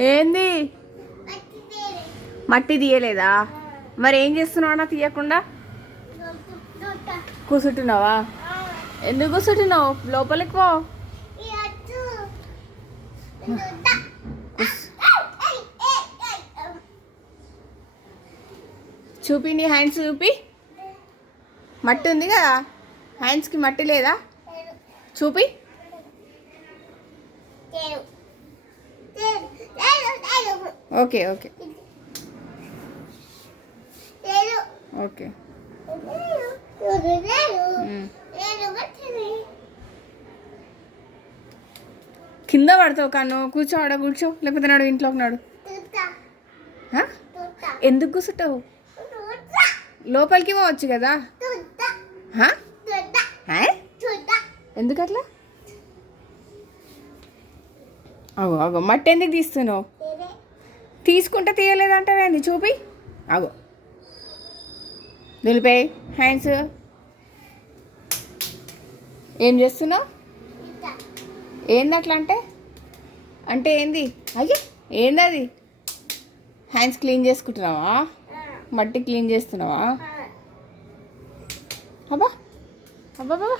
ఏంది మట్టి తీయలేదా? మరి ఏం చేస్తున్నావు తీయకుండా? కూర్చుంటున్నావా? ఎందుకు కూర్చుంటున్నావు? లోపలికి పో. చూపి, నీ హ్యాండ్స్ చూపి. మట్టి ఉంది కదా, హ్యాండ్స్కి మట్టి లేదా? చూపి. Okay okay okay. కింద పడతావు కాను. కూర్చో, ఆడ కూర్చో, లేకపోతే నాడు ఇంట్లోకి నాడు. ఎందుకు కూర్చుంటావు? లోపలికి పోవచ్చు కదా. ఎందుకు అట్లా? అగో అగో, మట్టి ఎందుకు తీస్తున్నావు? తీసుకుంటే తీయలేదంటావేంది? చూపి. అగో నిలిపాయి హ్యాండ్స్. ఏం చేస్తున్నావు? ఏంది అట్లా అంటే? అంటే ఏంది? అయ్యో ఏంది అది? హ్యాండ్స్ క్లీన్ చేసుకుంటున్నావా? మట్టి క్లీన్ చేస్తున్నావా? అబ్బా అబ్బా బాబా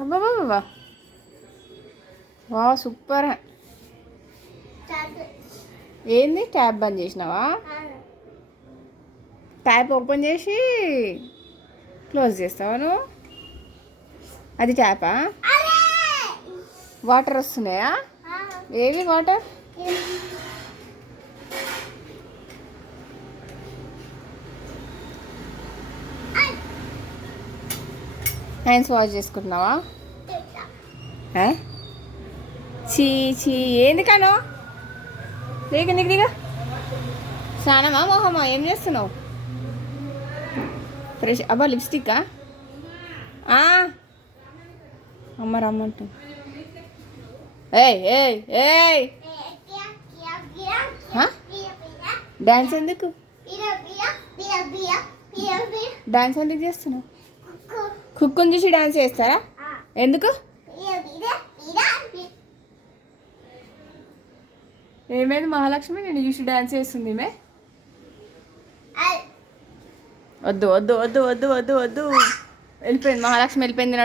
అబ్బా బాబా, వా సూపర్. ఏంది ట్యాప్ బంద్ చేసినావా? ట్యాప్ ఓపెన్ చేసి క్లోజ్ చేస్తావా నువ్వు? అది ట్యాపా? వాటర్ వస్తున్నాయా? ఏవి వాటర్? Hands wash చేసుకుంటున్నావా? చీ చీ, ఏంది కాను? దిగ నీకు దిగ. స్నానమా మొహమా? ఏం చేస్తున్నావు? ఫ్రెష్. అబ్బా లిప్స్టిక్కా? అమ్మ రమ్మంటు. ఏయ్ ఏయ్ ఏయ్, డాన్స్ ఎందుకు? డాన్స్ ఎందుకు చేస్తున్నావు? కుక్కుని చూసి డాన్స్ చేస్తారా? ఎందుకు? ఏమైంది మహాలక్ష్మి? నేను చూసి డాన్స్ చేస్తుంది ఈమె. వద్దు వద్దు వద్దు వద్దు వద్దు వద్దు. వెళ్ళిపోయింది మహాలక్ష్మి, వెళ్ళిపోయింది.